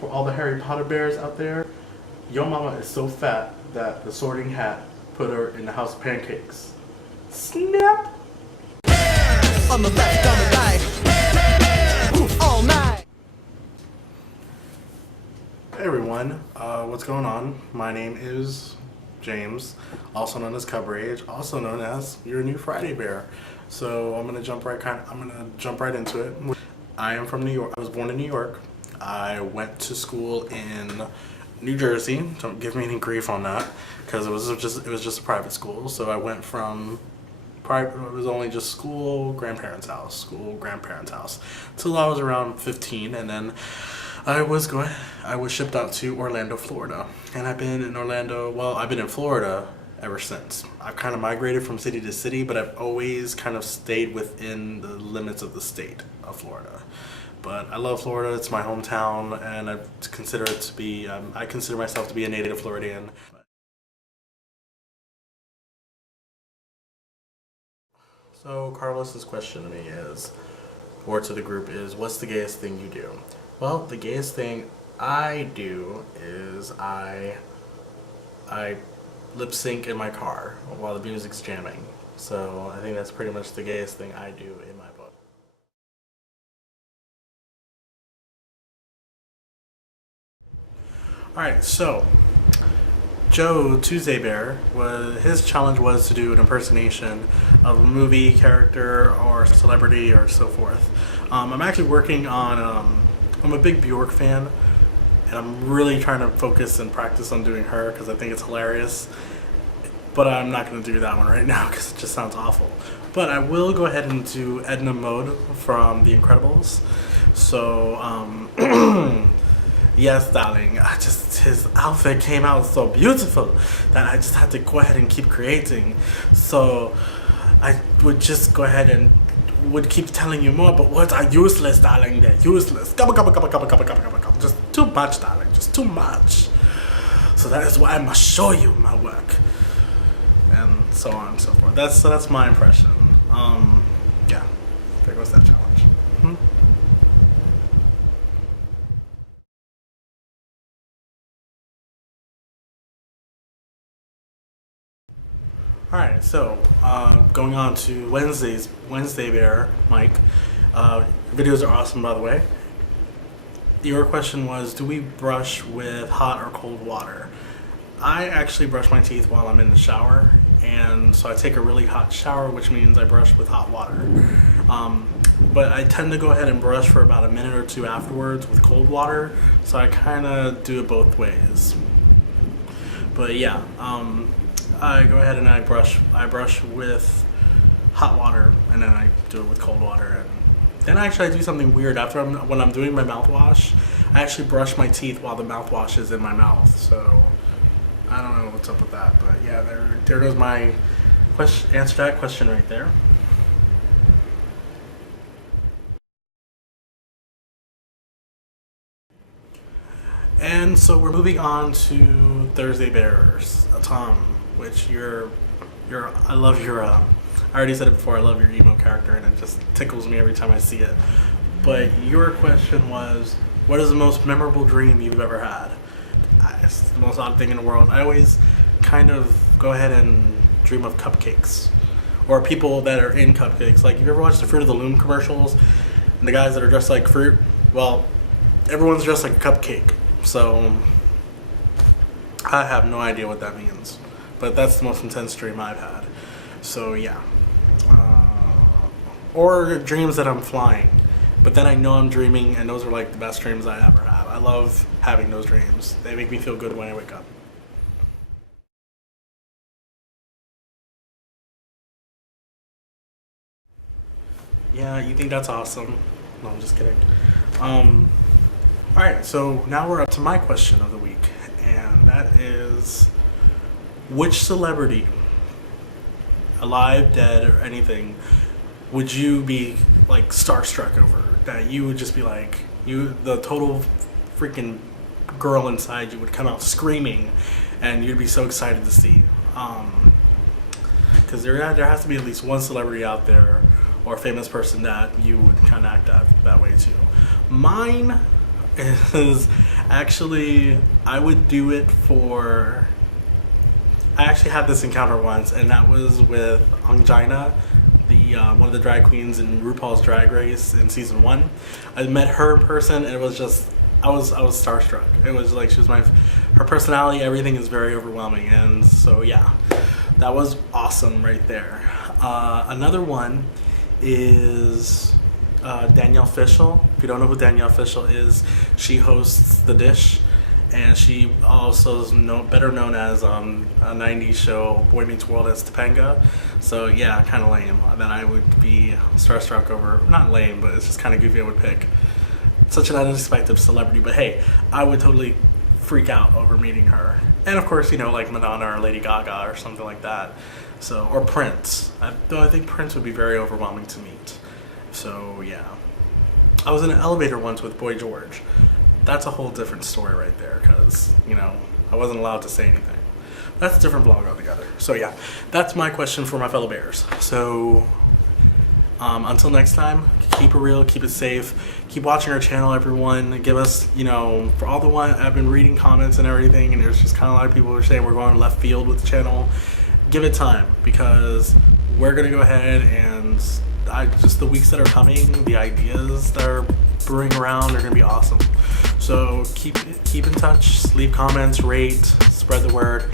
For all the Harry Potter bears out there, your mama is so fat that the sorting hat put her in the house of pancakes. Snap! On the left, on the right, oof, all night. Hey everyone, what's going on? My name is James, also known as Cover Age, also known as your new Friday Bear. So I'm gonna jump right into it. I am from New York. I was born in New York. I went to school in New Jersey. Don't give me any grief on that, because it was just a private school. So I went from it was only just school, grandparents' house, till I was around 15, and then I was shipped out to Orlando, Florida, and I've been in Florida ever since. I've kind of migrated from city to city, but I've always kind of stayed within the limits of the state of Florida. But I love Florida. It's my hometown, and I consider myself to be a native Floridian. So Carlos's question to me to the group is, what's the gayest thing you do? Well, the gayest thing I do is I lip sync in my car while the music's jamming. So I think that's pretty much the gayest thing I do in my book. Alright, so Joe Tuesday Bear, his challenge was to do an impersonation of a movie character or celebrity or so forth. I'm actually working on, I'm a big Bjork fan, and I'm really trying to focus and practice on doing her because I think it's hilarious. But I'm not going to do that one right now because it just sounds awful. But I will go ahead and do Edna Mode from The Incredibles. So, yes, darling, his outfit came out so beautiful that I just had to go ahead and keep creating. So I would just go ahead and would keep telling you more, but words are useless, darling. They're useless. Just too much, darling. Just too much. So that is why I must show you my work. And so on and so forth. That's my impression. Yeah, there goes that challenge. Alright, so going on to Wednesday Bear, Mike. Videos are awesome, by the way. Your question was, do we brush with hot or cold water? I actually brush my teeth while I'm in the shower, and so I take a really hot shower, which means I brush with hot water. But I tend to go ahead and brush for about a minute or two afterwards with cold water, so I kind of do it both ways. But yeah, I go ahead and I brush with hot water, and then I do it with cold water, and then actually I do something weird. When I'm doing my mouthwash, I actually brush my teeth while the mouthwash is in my mouth. So I don't know what's up with that, but yeah, there goes my answer to that question right there. And so we're moving on to Thursday Bearers, Tom, which I love your, I already said it before, I love your emo character, and it just tickles me every time I see it. But your question was, what is the most memorable dream you've ever had? It's the most odd thing in the world. I always kind of go ahead and dream of cupcakes, or people that are in cupcakes. Like, you ever watched the Fruit of the Loom commercials, and the guys that are dressed like fruit? Well, everyone's dressed like a cupcake. So I have no idea what that means, but that's the most intense dream I've had. So yeah, or dreams that I'm flying, but then I know I'm dreaming, and those are like the best dreams I ever have. I love having those dreams. They make me feel good when I wake up. Yeah, you think that's awesome? No, I'm just kidding. Alright, so now we're up to my question of the week, and that is, which celebrity, alive, dead, or anything, would you be like starstruck over? That you would just be like, the total freaking girl inside you would come out screaming, and you'd be so excited to see. Because there has to be at least one celebrity out there, or a famous person, that you would kind of act that way too. Mine is Actually, I would do it for. I actually had this encounter once, and that was with Angina, the one of the drag queens in RuPaul's Drag Race in season 1. I met her in person, and it was just I was starstruck. It was like she was her personality, everything is very overwhelming, and so yeah, that was awesome right there. Another one is Danielle Fishel. If you don't know who Danielle Fishel is, she hosts The Dish, and she also is better known as a 90s show Boy Meets World as Topanga. So yeah, kind of lame that I would be starstruck over. Not lame, but it's just kind of goofy. I would pick such an unexpected celebrity, but hey, I would totally freak out over meeting her. And of course, like Madonna or Lady Gaga or something like that. So, or Prince. Though I think Prince would be very overwhelming to meet. So yeah, I was in an elevator once with Boy George. That's a whole different story right there, because I wasn't allowed to say anything. That's a different vlog altogether. So yeah, that's my question for my fellow bears. So until next time, keep it real, keep it safe, keep watching our channel, everyone. Give us, for all the one I've been reading comments and everything, and there's just kind of a lot of people who are saying we're going left field with the channel. Give it time, because we're gonna go ahead and just the weeks that are coming, the ideas that are brewing around are gonna be awesome. So keep in touch, leave comments, rate, spread the word,